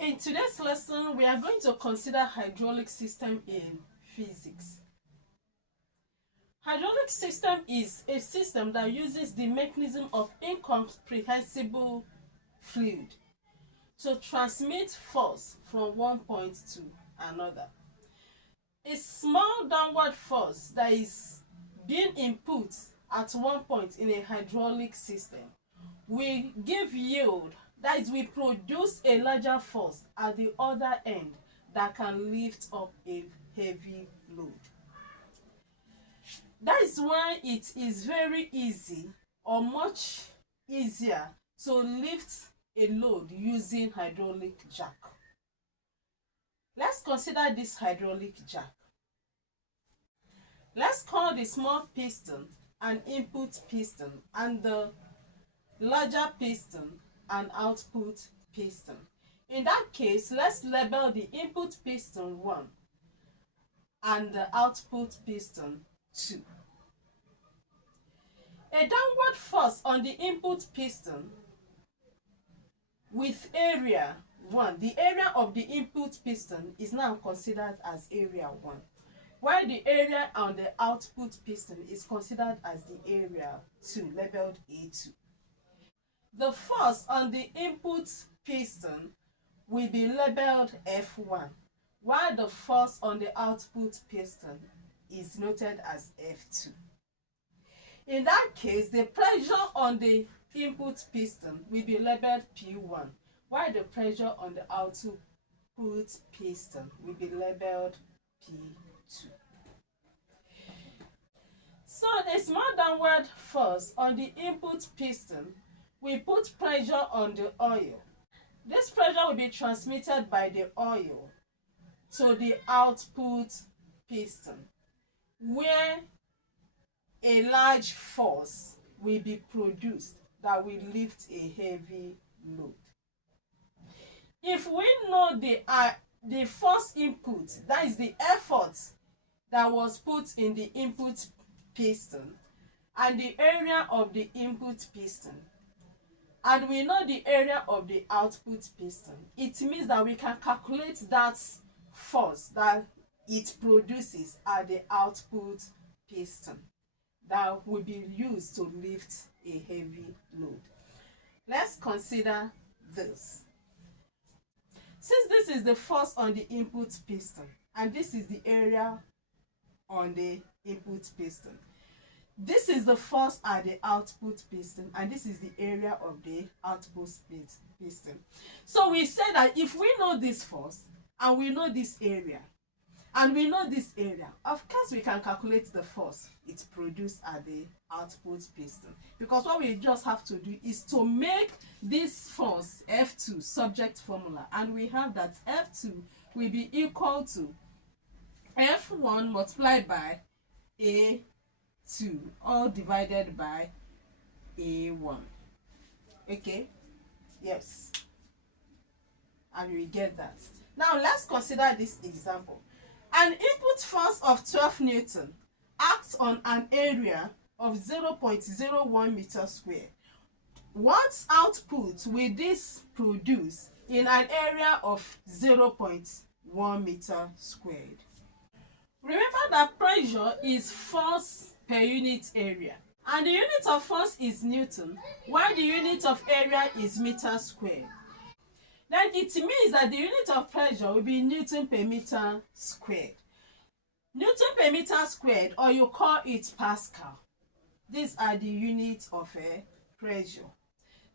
In today's lesson, we are going to consider hydraulic system in physics. Hydraulic system is a system that uses the mechanism of incomprehensible fluid to transmit force from one point to another. A small downward force that is being input at one point in a hydraulic system will give yield, that is, we produce a larger force at the other end that can lift up a heavy load. That is why it is very easy or much easier to lift a load using hydraulic jack. Let's consider this hydraulic jack. Let's call the small piston an input piston and the larger piston an output piston. In that case, let's label the input piston 1 and the output piston 2. A downward force on the input piston with area 1, the area of the input piston is now considered as area 1, while the area on the output piston is considered as the area 2, labeled A2. The force on the input piston will be labeled F1, while the force on the output piston is noted as F2. In that case, the pressure on the input piston will be labeled P1, while the pressure on the output piston will be labeled P2. So a small downward force on the input piston will put pressure on the oil. This pressure will be transmitted by the oil to the output piston, where a large force will be produced that will lift a heavy load. If we know the force input, that is the effort that was put in the input piston, and the area of the input piston, and we know the area of the output piston, it means that we can calculate that force that it produces at the output piston that will be used to lift a heavy load. Let's consider this. Since this is the force on the input piston and this is the area on the input piston, this is the force at the output piston and this is the area of the output piston. So we say that if we know this force and we know this area and we know this area, of course we can calculate the force it produced at the output piston, because what we just have to do is to make this force F2 subject formula, and we have that F2 will be equal to F1 multiplied by A2 all divided by A1. Okay, yes, and we get that. Now let's consider this example. An input force of 12 Newton acts on an area of 0.01 meter square. What output will this produce in an area of 0.1 meter squared? Remember that pressure is force per unit area, and the unit of force is Newton, while the unit of area is meter squared. Then it means that the unit of pressure will be Newton per meter squared. Newton per meter squared, or you call it Pascal. These are the units of pressure.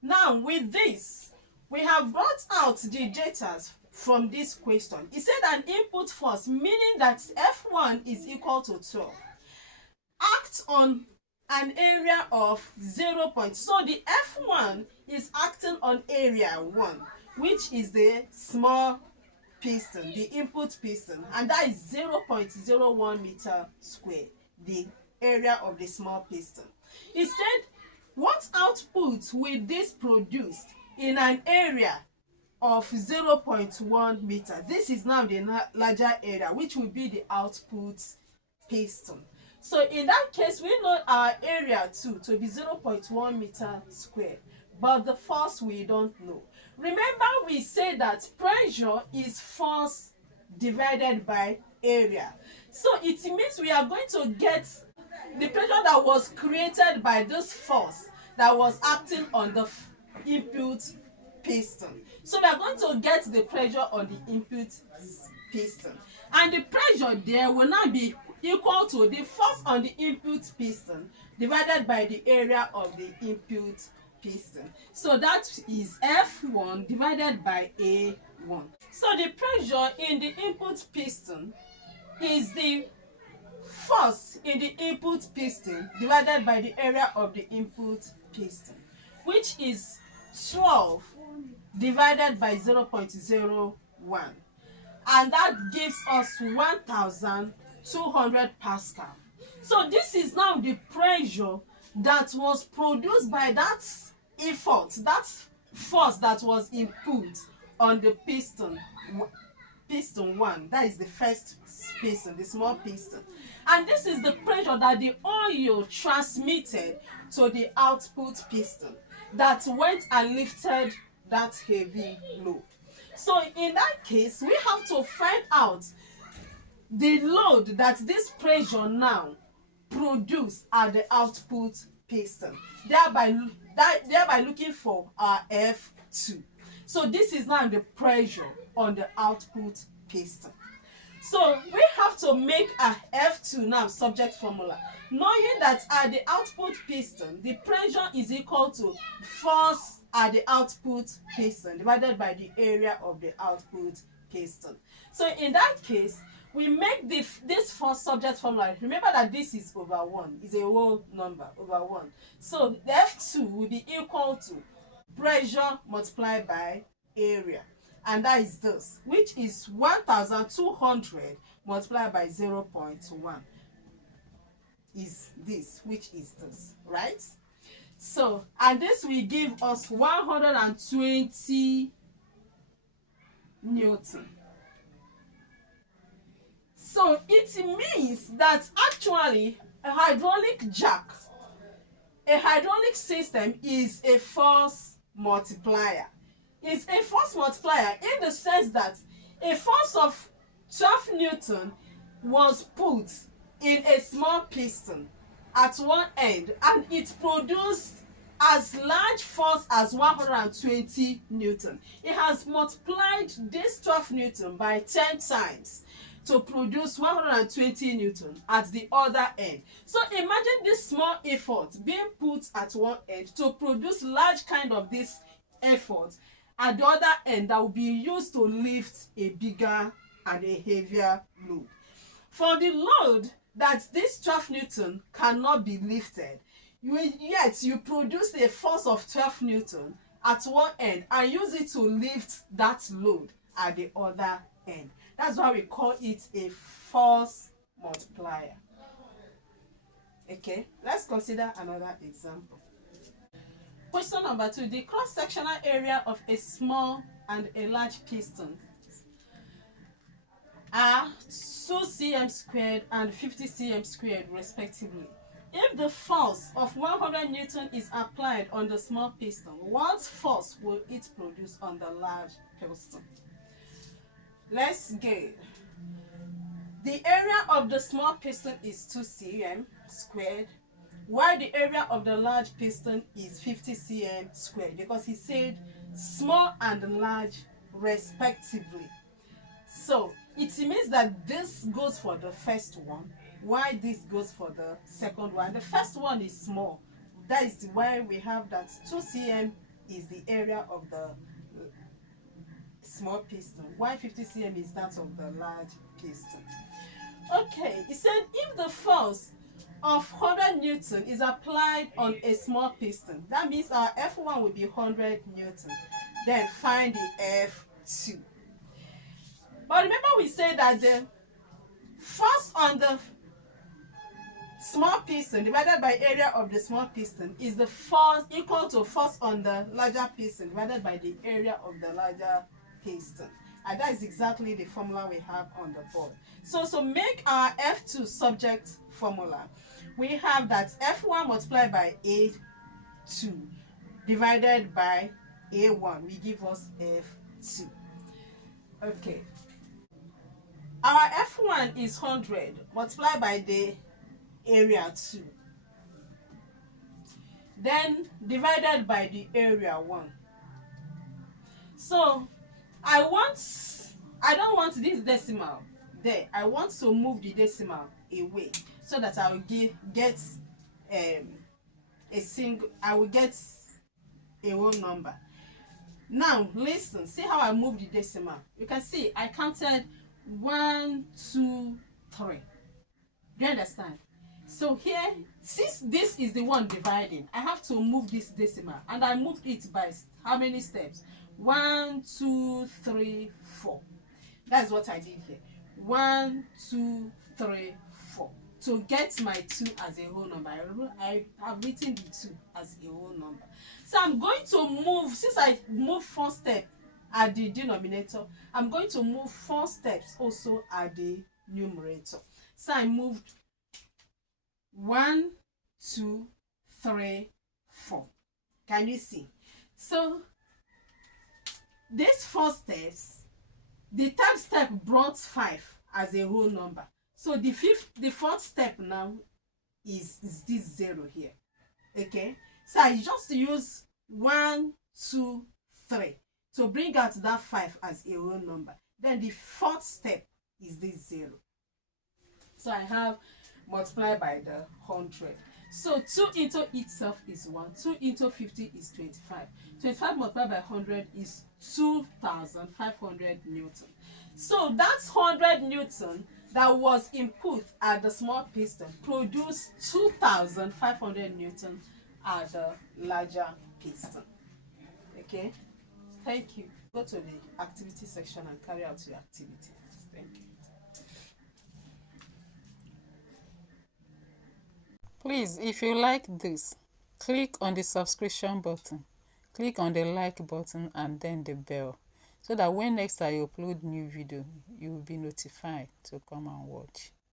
Now with this, we have brought out the data from this question. It said an input force, meaning that F1 is equal to 12, acts on an area of 0. So the F1 is acting on area 1, which is the small piston, the input piston, and that is 0.01 meter squared, the area of the small piston. It said, what output will this produce in an area of 0.1 meter? This is now the larger area, which will be the output piston. So in that case, we know our area too to be 0.1 meter squared, but the force we don't know. Remember we said that pressure is force divided by area. So it means we are going to get the pressure that was created by this force that was acting on the input piston. So we are going to get the pressure on the input piston. And the pressure there will now be equal to the force on the input piston divided by the area of the input piston. So that is F1 divided by A1. So the pressure in the input piston is the force in the input piston divided by the area of the input piston, which is 12 divided by 0.01, and that gives us 1200 pascal. So this is now the pressure that was produced by that effort, that force that was input on the piston 1, that is the first piston, the small piston. And this is the pressure that the oil transmitted to the output piston that went and lifted that heavy load. So in that case, we have to find out the load that this pressure now produce at the output piston, thereby looking for our F2. So this is now the pressure on the output piston. So we have to make a F2 now subject formula, knowing that at the output piston, the pressure is equal to force at the output piston divided by the area of the output piston. So in that case, we make this force subject formula. Remember that this is over 1, is a whole number over 1. So the F2 will be equal to pressure multiplied by area. And that is this, which is 1200 multiplied by 0.1 is this, which is this, right? So, and this will give us 120 Newton. So it means that actually a hydraulic system is a force multiplier. It's a force multiplier in the sense that a force of 12 Newton was put in a small piston at one end, and it produced as large force as 120 Newton. It has multiplied this 12 Newton by 10 times to produce 120 Newton at the other end. So imagine this small effort being put at one end to produce large kind of this effort at the other end that will be used to lift a bigger and a heavier load. For the load that this 12 Newton cannot be lifted, yet you produce a force of 12 Newton at one end and use it to lift that load at the other end. That's why we call it a force multiplier. Okay, let's consider another example. Question number 2. The cross-sectional area of a small and a large piston are 2 cm squared and 50 cm squared respectively. If the force of 100 Newton is applied on the small piston, what force will it produce on the large piston? Let's get the area of the small piston is 2 cm squared, while the area of the large piston is 50 cm squared, because he said small and large respectively. So it means that this goes for the first one, while this goes for the second one. The first one is small. That is why we have that 2 cm is the area of the small piston, while 50 cm is that of the large piston. Okay, he said if the force of 100 Newton is applied on a small piston, that means our F1 will be 100 Newton. Then find the F2. But remember we said that the force on the small piston divided by area of the small piston is the force equal to force on the larger piston divided by the area of the larger piston. And that is exactly the formula we have on the board. So make our F2 subject formula. We have that F1 multiplied by A2 divided by A1 will give us F2. Okay. Our F1 is 100 multiplied by the area 2. Then divided by the area 1. So I don't want this decimal there. I want to move the decimal away so that I will get I will get a whole number. Now listen, see how I move the decimal. You can see I counted 1, 2, 3. Do you understand? So here, since this is the one dividing, I have to move this decimal, and I moved it by how many steps? 1, 2, 3, 4. That's what I did here. 1, 2, 3, 4. To get my 2 as a whole number, I have written the 2 as a whole number. So I'm going to move, since I moved 4 steps at the denominator, I'm going to move 4 steps also at the numerator. So I moved 1, 2, 3, 4. Can you see? So these 4 steps, the third step brought 5 as a whole number. So the fourth step now is this 0 here. Okay, so I just use 1, 2, 3 to bring out that 5 as a whole number. Then the fourth step is this 0. So I have multiplied by the 100. So 2 into itself is 1. 2 into 50 is 25. 25 multiplied by 100 is 2,500 Newton. So that's 100 Newton that was input at the small piston produced 2,500 Newton at the larger piston. Okay, thank you. Go to the activity section and carry out your activity. Thank you. Please, if you like this, click on the subscription button, click on the like button and then the bell, so that when next I upload new video, you will be notified to come and watch.